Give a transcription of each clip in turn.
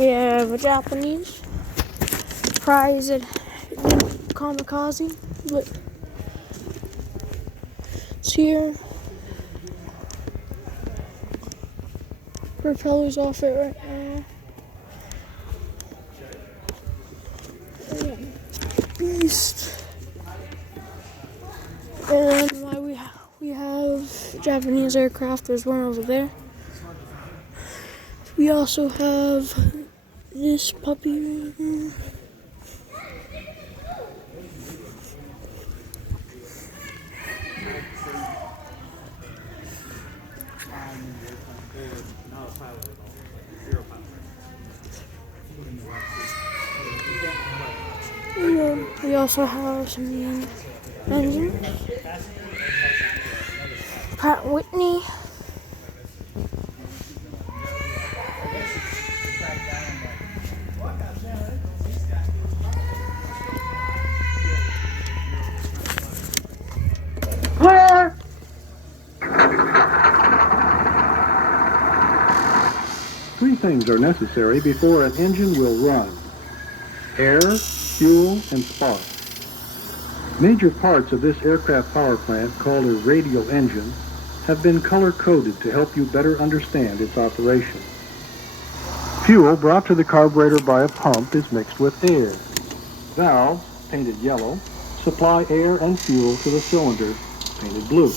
We have a Japanese prize at Kamikaze, but it's here. Propeller's off it right now. Beast. And why we have Japanese aircraft, there's one over there. We also have this puppy right here. We also have some engines. Pratt Whitney. Three things are necessary before an engine will run: air, fuel, and spark. Major parts of this aircraft power plant, called a radial engine, have been color-coded to help you better understand its operation. Fuel brought to the carburetor by a pump is mixed with air. Valves, painted yellow, supply air and fuel to the cylinder, painted blue.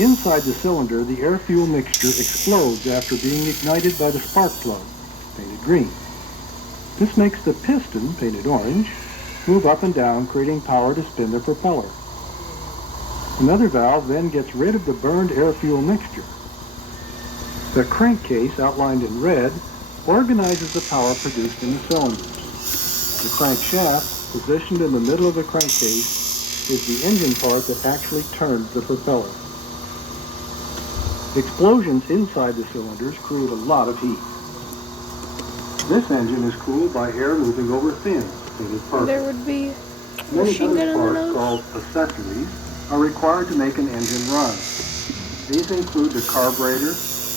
Inside the cylinder, the air-fuel mixture explodes after being ignited by the spark plug, painted green. This makes the piston, painted orange, move up and down, creating power to spin the propeller. Another valve then gets rid of the burned air-fuel mixture. The crankcase, outlined in red, organizes the power produced in the cylinders. The crankshaft, positioned in the middle of the crankcase, is the engine part that actually turns the propeller. Explosions inside the cylinders create a lot of heat. This engine is cooled by air moving over fins. There would be many other parts called accessories are required to make an engine run. These include the carburetor,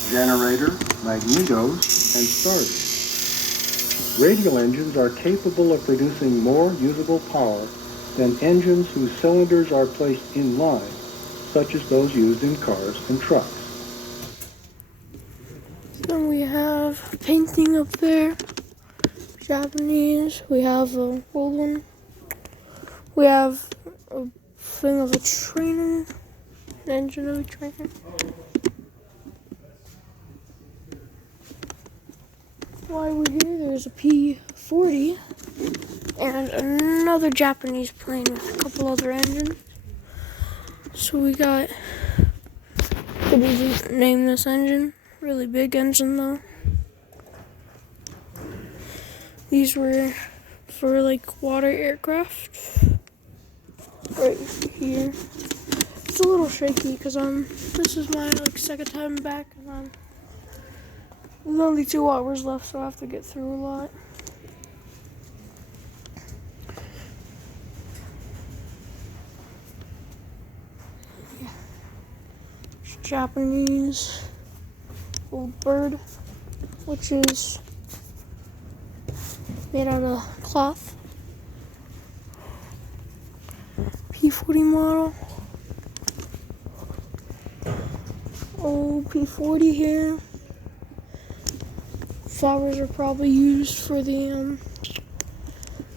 generator, magnetos, and starters. Radial engines are capable of producing more usable power than engines whose cylinders are placed in line, such as those used in cars and trucks. Then we have painting up there. Japanese. We have a old one. We have a thing of a trainer. An engine of a trainer. While we're here, there's a P-40 and another Japanese plane with a couple other engines. So we got, I didn't name this engine. Really big engine though. These were for like water aircraft. Right here. It's a little shaky because this is my second time back and there's only 2 hours left, so I have to get through a lot. Yeah. Japanese old bird, which is made out of cloth. P-40 model. Old P-40 here. Flowers are probably used for the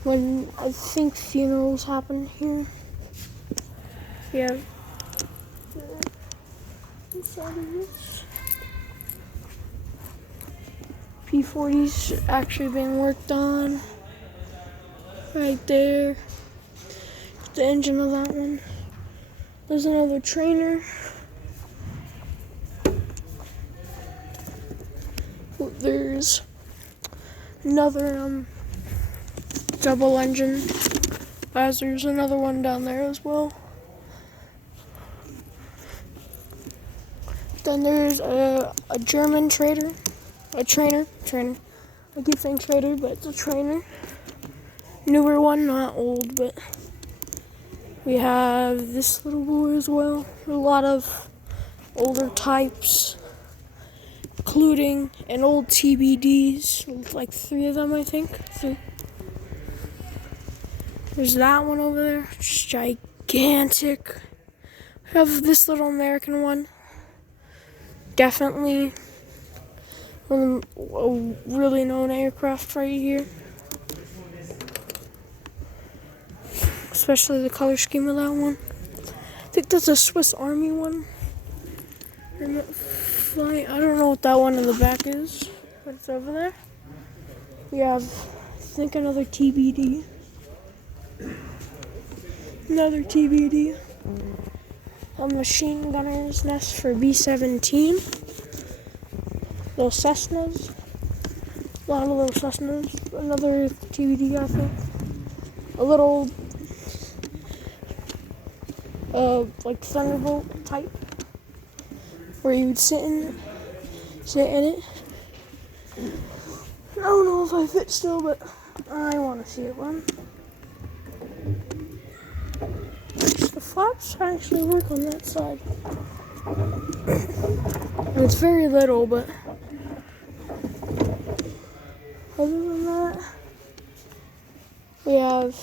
when I think funerals happen here. Yeah. Inside of this. P-40's actually being worked on. Right there. The engine of that one. There's another trainer. There's another double engine, as there's another one down there as well. Then there's a German trainer. I keep saying trader, but it's a trainer. Newer one, not old, but we have this little boy as well. A lot of older types. including an old TBDs, like 3 of them, I think. 3. There's that one over there, just gigantic. We have this little American one. Definitely a really known aircraft right here. Especially the color scheme of that one. I think that's a Swiss Army one. I don't know what that one in the back is, but it's over there. We have, I think, another TBD. Another TBD. A machine gunner's nest for B-17. Little Cessnas. A lot of little Cessnas. Another TBD, I think. A little, like Thunderbolt type, where you would sit in it. I don't know if I fit still, but I want to see it run. The flaps actually work on that side. It's very little, but other than that, we have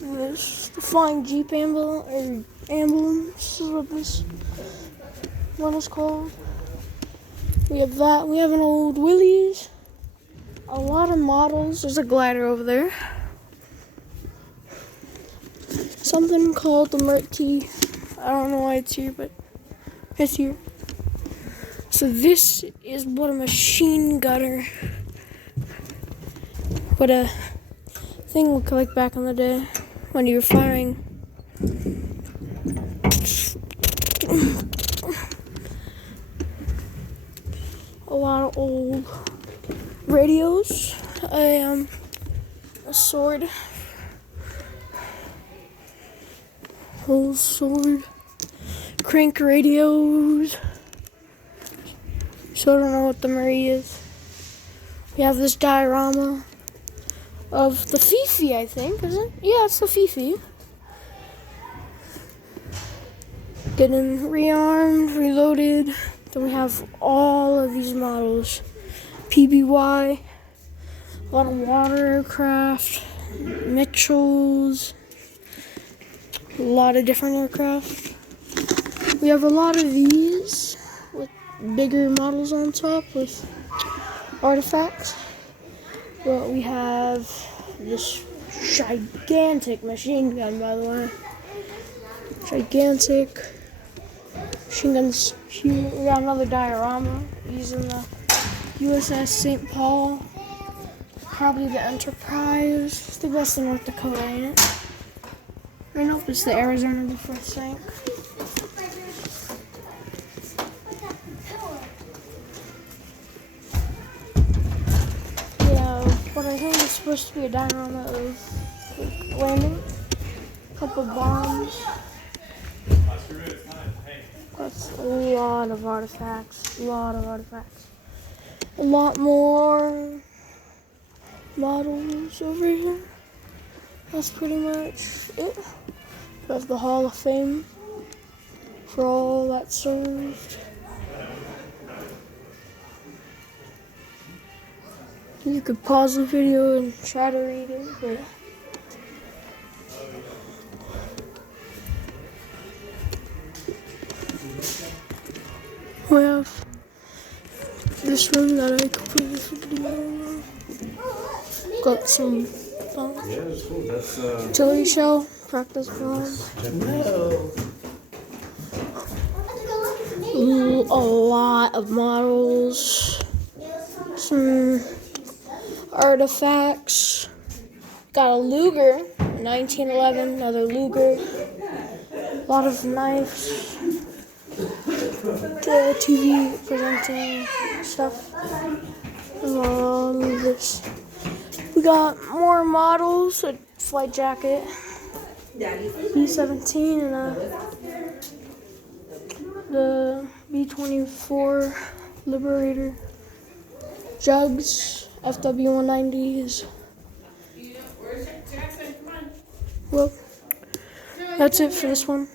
this, the Flying Jeep ambulance. This is what this one is called. We have that. We have an old Willys. A lot of models. There's a glider over there. Something called the Mert T. I don't know why it's here, but it's here. So this is what a machine gunner, what a thing looked like back in the day when you were firing. A lot of old radios. A sword. Old sword. Crank radios. So I don't know what the Marie is. We have this diorama of the Fifi, I think, is it? Yeah, it's the Fifi. Getting rearmed, reloaded. Then we have all of these models. PBY, a lot of water aircraft, Mitchells, a lot of different aircraft. We have a lot of these with bigger models on top with artifacts. But we have this gigantic machine gun, by the way. Gigantic machine guns here. We got another diorama using the USS St. Paul. Probably the Enterprise. I think that's the North Dakota, ain't it? I know if it's the Arizona before it sank. What I think is supposed to be a diorama of landing. A couple bombs. That's a lot of artifacts. A lot more models over here. That's pretty much it. We have the Hall of Fame for all that served. You could pause the video and try to read it, but we have this room that I completely forgot. Got some artillery shell, practice bombs. A lot of models. Some artifacts. Got a Luger, 1911, another Luger. A lot of knives. The TV presenting stuff. All of this. We got more models, a flight jacket, B-17, and the B-24 Liberator. Jugs, FW-190s. Well, that's it for this one.